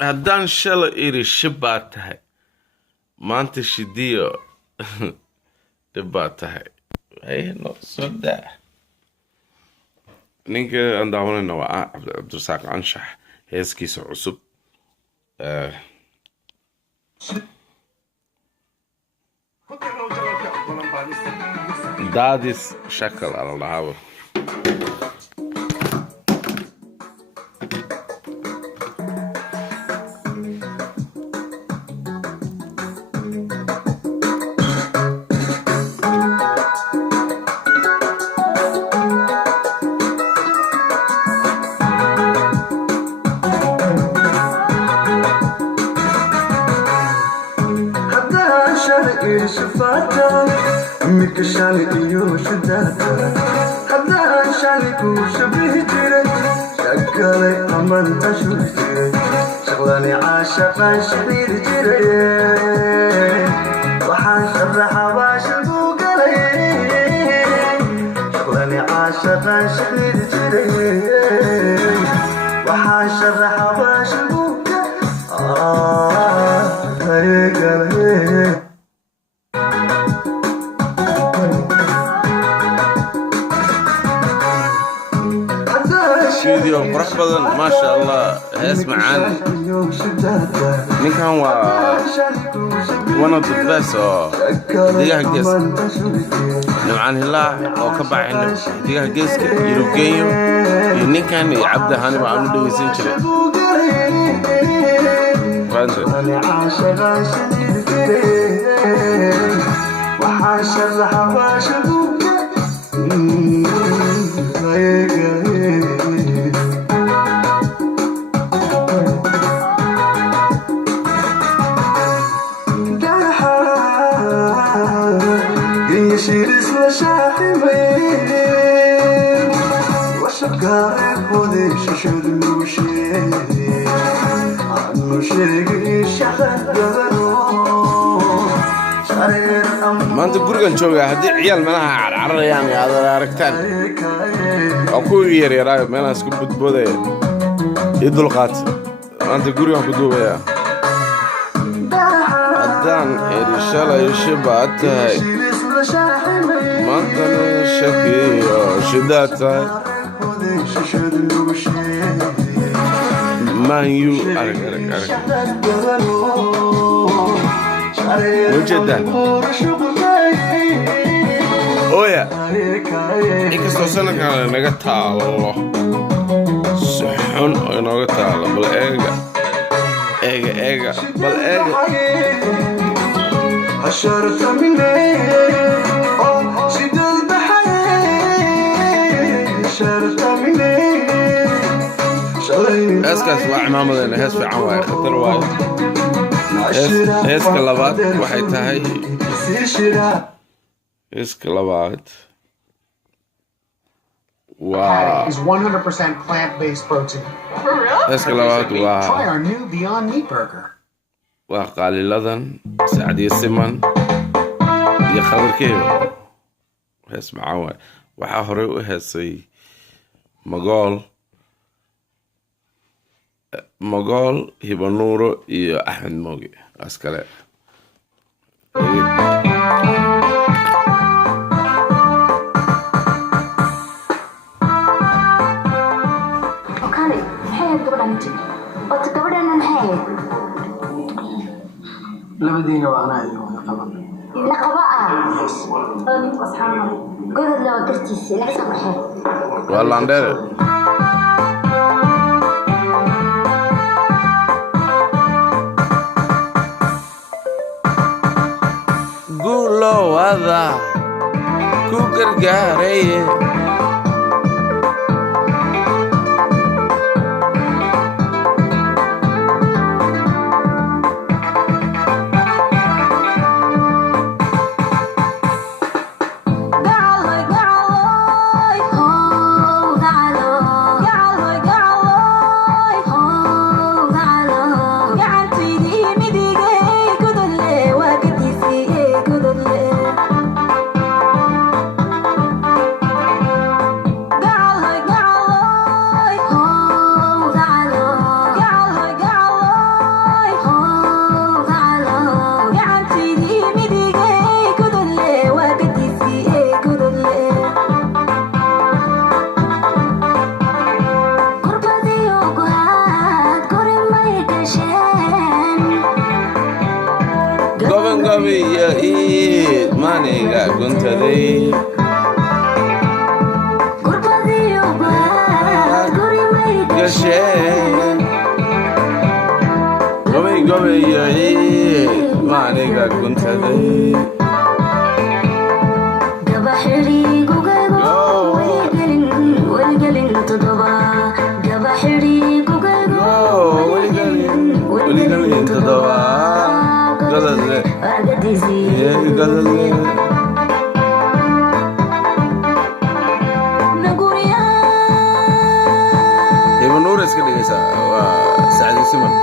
haddaan shala iri shib baa tahay maanta shidiyo dhib baa tahay no soo daa ninka aan daawanayna waa cabdirasaaq anshax heeskiisa cusub daadis shakal ala dhahaaba شاني يوشداتا هذا شاني كوشبه جري شكلي أمن تشوف جري شغلاني عاشقا شبير جري وحان شرح باش البوقلي شغلاني عاشقا شبير جري وحان شرح باش البوقلي هيقلي فيديو قرح بدن ما شاء الله اسمع عن نكان one of the best ديجا جيس نوعان هلا أو كبع إنه ديجا جيس يروجيو نكان عبده هاني وعمل دوي سنشري فانزل وحاشر حواش يشيل اسم شاحبين وشقارب خذي ششد المشي عنو شيقي شخد ما انت قرقن شوقة هدي عيال منها عرر يعني هذا ركتان اكو يري راي منها سكبت بودي يدلقات ما انت قرقن كدوبة يا هدان ايري شالا يشبات هاي ما انت شكي شدات هاي ما يو ارك وجدا اويا inkastoo sanadkan naga taalo si xun oo inaga taalo bal eega bal eega عشرت مني سيد البحر عشرت مني اسكاس وعمامدنا هيس في عواي خطر وايد هيسك لبات waxay tahay هيسك لبات Wow. Is 100% plant-based protein. For real? هيسك لبات Try our new Beyond Meat Burger. وقاليلدن سعدي السمن يا خبر كيف اسمع عواي waxaa hore u heesay Magool Hibanuuro iyo Axmed Mooge askale okale maxay gabadhanti oo gabadhan maxay labadiina waa anaa iyo qaban la qaba yes asxaana godad loo dartiisa la saxay wallandere guulo wada ku gargaaraye gabiya ii maniga guntaday gasheen gabiya ii maniga guntaday weligalin todoba gadadle iban nuur iska dhigaysaa waa sacdi siman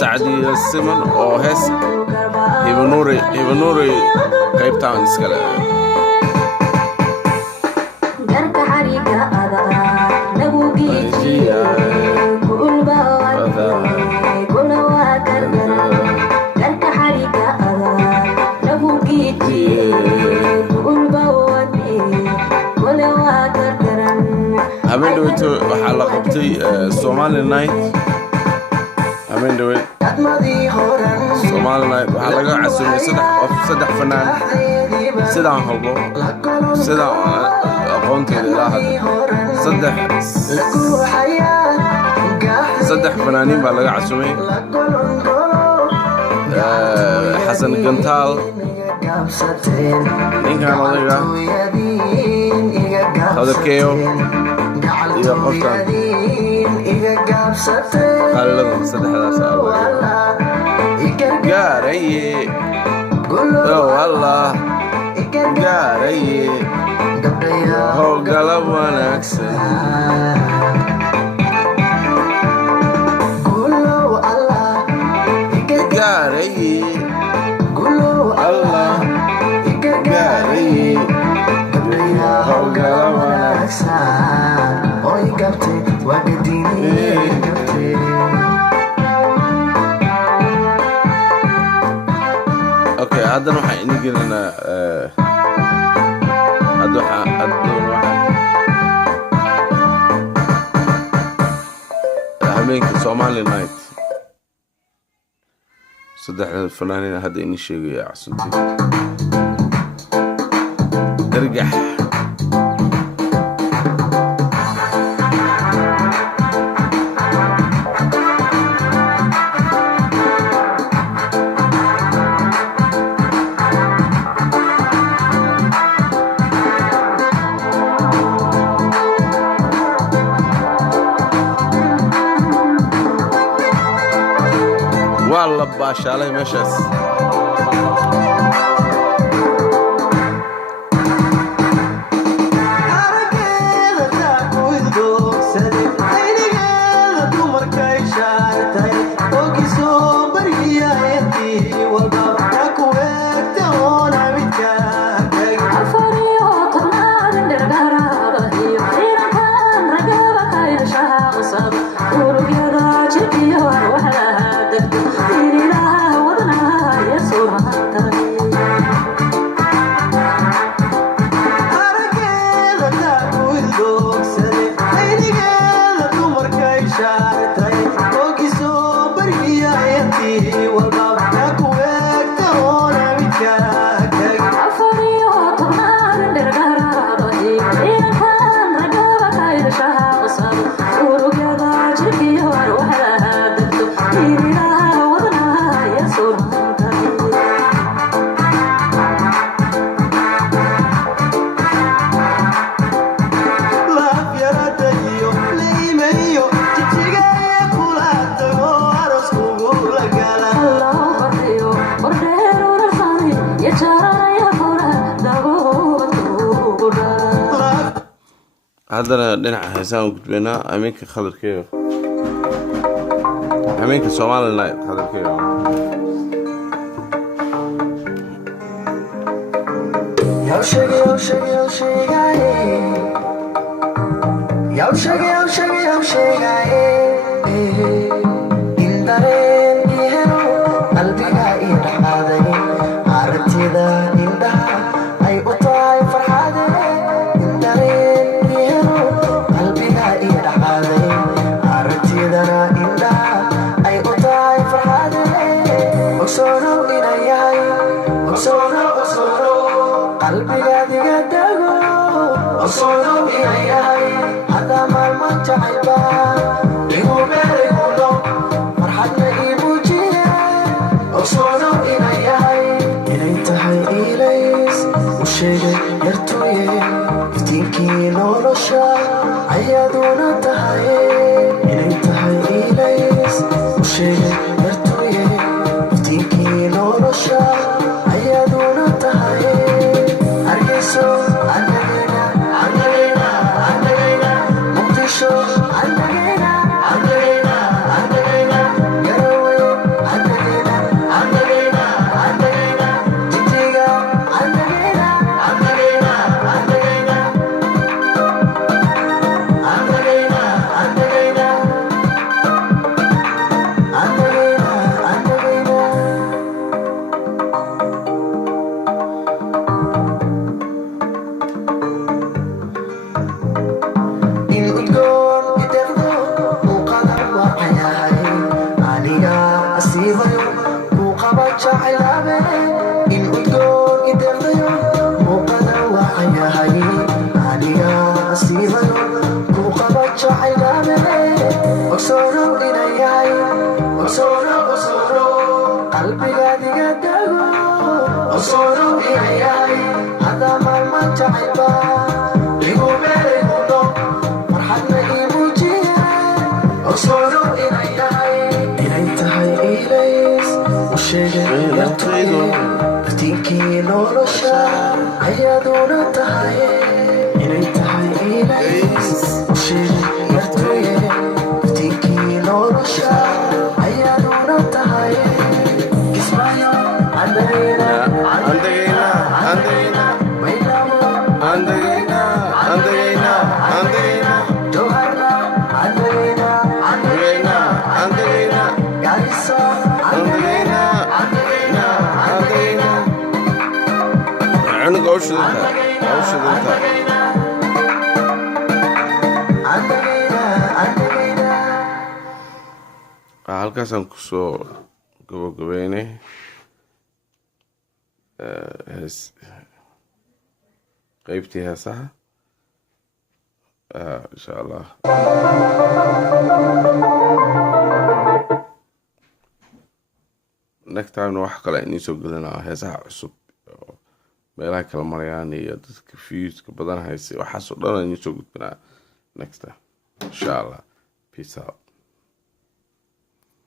سعدي السمن أو هس يبنوري قيبتان إسكالا قرك حريقة أذى نبوكي كل بوادي كل واكرنا قرك حريقة أذى نبوكي كل بوادي كل واكرنا أبين دويتو وحالة قبتي سومالي نايت أمين دوي Somaliland waxaa laga casuumay saddex fanaan sidaan hubo sidaan aqoonteeda ilaa hadda saddex fanaaniin baa laga casuumay xasan gantaal ninkan odayga qadarkeeyo iyo qofkan qaaladan saddexdaas gaaraye wallah gaaraye howlgalab wanaagsan gaaraye allah gaaraye howlgalab wanaagsan oy gabte wagadini gabte okay haddana waxaan ini gelinaa habeenka Somali night saddexda fanaaniin hadda ini sheegaya casuuntii درجح والله باشا علي مشاس هذا دينا حسان وكتبنا أمينك خضر كيو أمينك سومالي نايت خضر كيو يوشك يوشك يوشك يوشك يوشك يوشك إندرين إهرو قلبك إرحادي عرتي ذا إندها Osono inayay hada maalma jacayba igu beeray hulo farxadna ii muujiye Osono inayay inay tahay ilays u sheegay yartuye iftiinkii nolosha ayaaduna tahay inay tahay ilays u sheegay yartuye iftiinkii nolosha ayaaduna tahay hargeyso andagayna andagayna andagayna muqdisho andagayna andagayna andagayna garowe andagayna andagayna andagayna jigjiga andagayna andagayna andagayna andagayna andagayna andagayna in udgoon ideqdo muuqada waacayahay aniga asiibayo kuu qaba jacaylabe in udgoon ideqdayo muuqada waacayahay aniga asiibayo kuu qaba jacaylabe ogsoono inayahay ogsoono ogsoono qalbigaadiga dago ogsoono inayahay hada maalma jacayba igu beeray hulo farxadna ii muujiye ogsoono inayahay inay tahay ilays u sheegay yartuye iftiinkii nolosha ayaaduna tahay inay tahay ilays u sheegay yartuye iftiinkii nolosha ayaaduna tahay kismaayo andagayna andagayna andagayna maydhabo andagayna andagayna andagayna jawharna andagayna andagayna andagayna gaarisa andagayna andagayna andagayna cunuga hawshidinta hawshidinta andagayna andagayna halkaasaan kusoo gabagabeynay qeybtii heesaha insha allah next timena wax kale inii soo gelinaa heesaha cusub oo meelaha kala marayaan iyo dadka viewska badan haysay waxaasoo dhan inii soo gudbinaa next time insha allah peace out